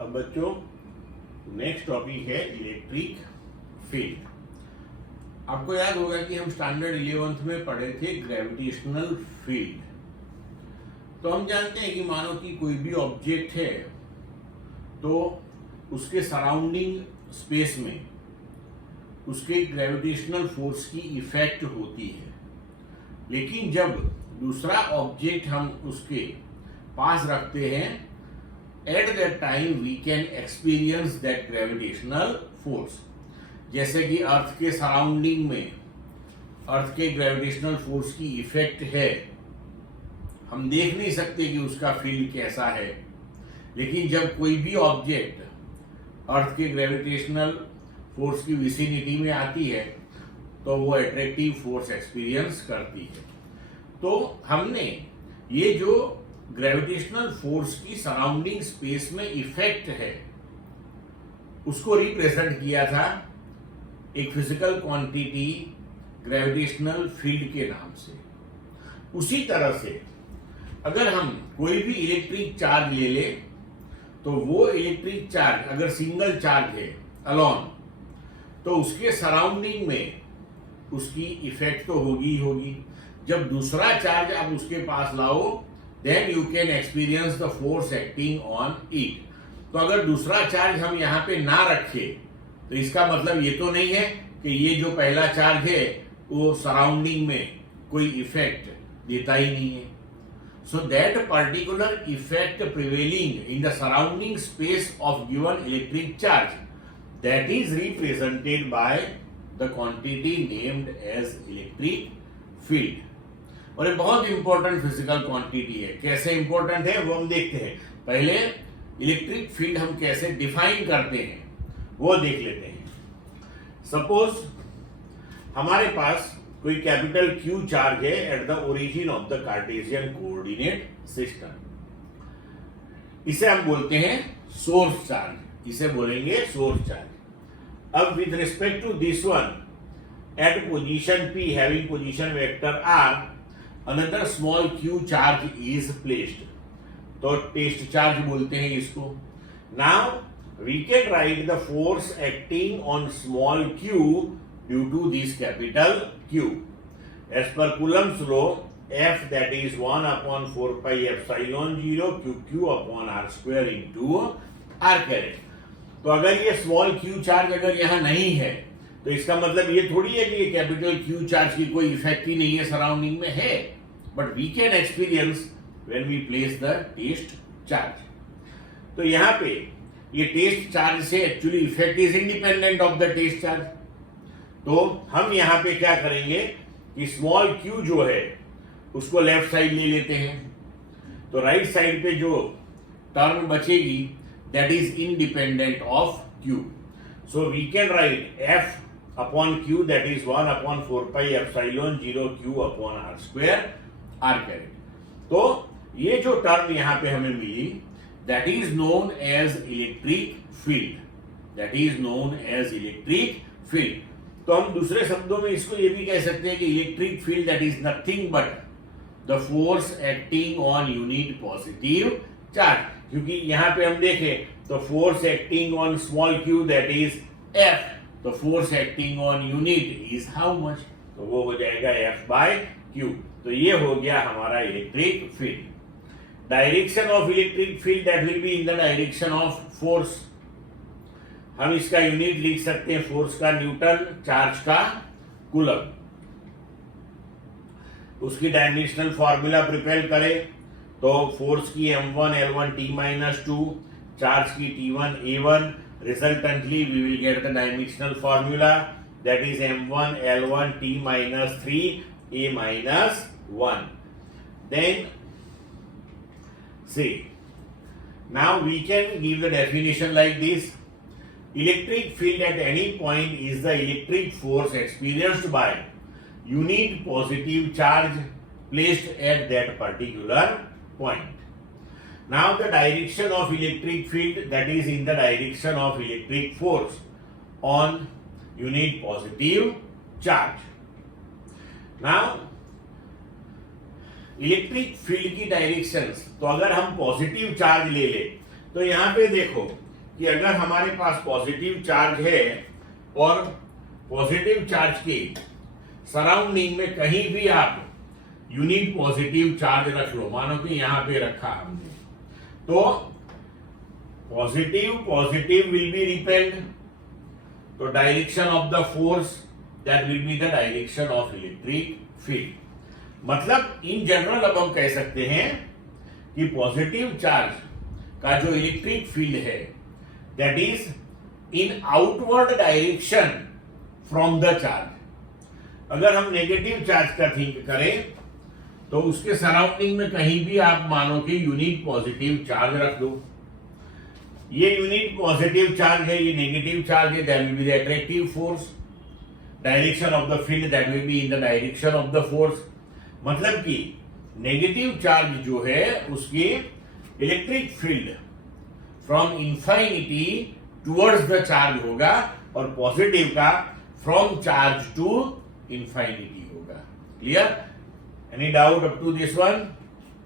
अब बच्चों next topic है इलेक्ट्रिक फील्ड। आपको याद होगा कि हम स्टैंडर्ड 11th में पढ़े थे ग्रेविटेशनल फील्ड। तो हम जानते हैं कि मानो कि कोई भी ऑब्जेक्ट है तो उसके सराउंडिंग स्पेस में उसके ग्रेविटेशनल फोर्स की इफेक्ट होती है, लेकिन जब दूसरा ऑब्जेक्ट हम उसके पास रखते हैं at that time we can experience that gravitational force. जैसे कि अर्थ के सराउंडिंग में अर्थ के ग्रेविटेशनल फोर्स की इफेक्ट है, हम देख नहीं सकते कि उसका फील्ड कैसा है, लेकिन जब कोई भी ऑब्जेक्ट अर्थ के ग्रेविटेशनल फोर्स की विसिनिटी में आती है तो वो अट्रैक्टिव फोर्स एक्सपीरियंस करती है। तो हमने ये जो ग्रेविटेशनल फोर्स की सराउंडिंग स्पेस में इफेक्ट है उसको रिप्रेजेंट किया था एक फिजिकल क्वांटिटी ग्रेविटेशनल फील्ड के नाम से। उसी तरह से अगर हम कोई भी इलेक्ट्रिक चार्ज ले ले तो वो इलेक्ट्रिक चार्ज अगर सिंगल चार्ज है अलोन तो उसके सराउंडिंग में उसकी इफेक्ट तो होगी ही होगी। जब दूसरा चार्ज आप उसके पास लाओ then you can experience the force acting on it. तो अगर दूसरा चार्ज हम यहाँ पे ना रखें तो इसका मतलब ये तो नहीं है कि ये जो पहला चार्ज है वो सराउंडिंग में कोई इफेक्ट देता ही नहीं है। So that particular effect prevailing in the surrounding space of given electric charge that is represented by the quantity named as electric field। और ये बहुत इंपॉर्टेंट फिजिकल क्वांटिटी है। कैसे इंपॉर्टेंट है वो हम देखते हैं। पहले इलेक्ट्रिक फील्ड हम कैसे डिफाइन करते हैं वो देख लेते हैं। सपोज हमारे पास कोई कैपिटल Q चार्ज है at the origin of the Cartesian coordinate system. इसे हम बोलते हैं सोर्स चार्ज, इसे बोलेंगे सोर्स चार्ज। अब with respect to this one at position P having position vector R another small q charge is placed, तो test charge बोलते हैं इसको। Now we can write the force acting on small q due to this capital Q as per Coulomb's law F that is 1 upon 4 pi epsilon 0 q upon r square into r caret। तो अगर ये small q charge अगर यहाँ नहीं है तो इसका मतलब ये थोड़ी है कि ये कैपिटल Q चार्ज की कोई इफेक्ट ही नहीं है, सराउंडिंग में है, but we can experience when we place the test charge. तो यहाँ पे ये टेस्ट चार्ज से actually effect is independent of the test charge. तो हम यहाँ पे क्या करेंगे कि स्मॉल q जो है उसको लेफ्ट साइड ले लेते हैं, तो राइट साइड पे जो टर्म बचेगी that is independent of q। So we can write f upon q that is 1 upon 4 pi epsilon 0 q upon r square r caret. तो ये जो टर्म यहाँ पे हमें मिली that is known as electric field, that is known as electric field. तो हम दूसरे शब्दों में इसको ये भी कह सकते हैं कि electric field that is nothing but the force acting on unit positive charge. क्योंकि यहाँ पे हम देखें तो force acting on small q that is F, तो force acting on unit is how much, तो वो हो जाएगा F बाय Q। तो ये हो गया हमारा electric field. Direction of electric field that will be in the direction of force. हम इसका यूनिट लिख सकते हैं फोर्स का न्यूटन, चार्ज का कूलम। उसकी डायमेंशनल फॉर्मूला प्रिपेयर करें तो फोर्स की m1 L1 T-2, चार्ज की T1 A1, resultantly we will get the dimensional formula that is m1 L1 T-3 A-1। Then see now we can give the definition like this। Electric field at any point is the electric force experienced by unit positive charge placed at that particular point। Now the direction of electric field that is in the direction of electric force on unit positive charge। Now electric field की directions, तो अगर हम positive charge ले ले तो यहाँ पे देखो कि अगर हमारे पास पॉजिटिव चार्ज है और पॉजिटिव चार्ज के सराउंडिंग में कहीं भी आप यूनिट पॉजिटिव चार्ज रख लो, मानो कि यहां पे रखा हमने, तो positive positive will be repelled, तो direction of the force that will be the direction of electric field. मतलब इन जनरल अब हम कह सकते हैं कि पॉजिटिव चार्ज का जो इलेक्ट्रिक फील्ड है that is in outward direction from the charge. अगर हम नेगेटिव चार्ज का थिंक करें तो उसके सराउंडिंग में कहीं भी आप मानो कि यूनिट पॉजिटिव चार्ज रख दो, ये यूनिट पॉजिटिव चार्ज है, ये नेगेटिव चार्ज है, that will be the attractive force, direction of the field that will be in the direction of the force. मतलब कि नेगेटिव चार्ज जो है उसकी electric field from infinity towards the charge होगा और पॉजिटिव का from charge to infinity होगा। Clear? Any doubt up to this one?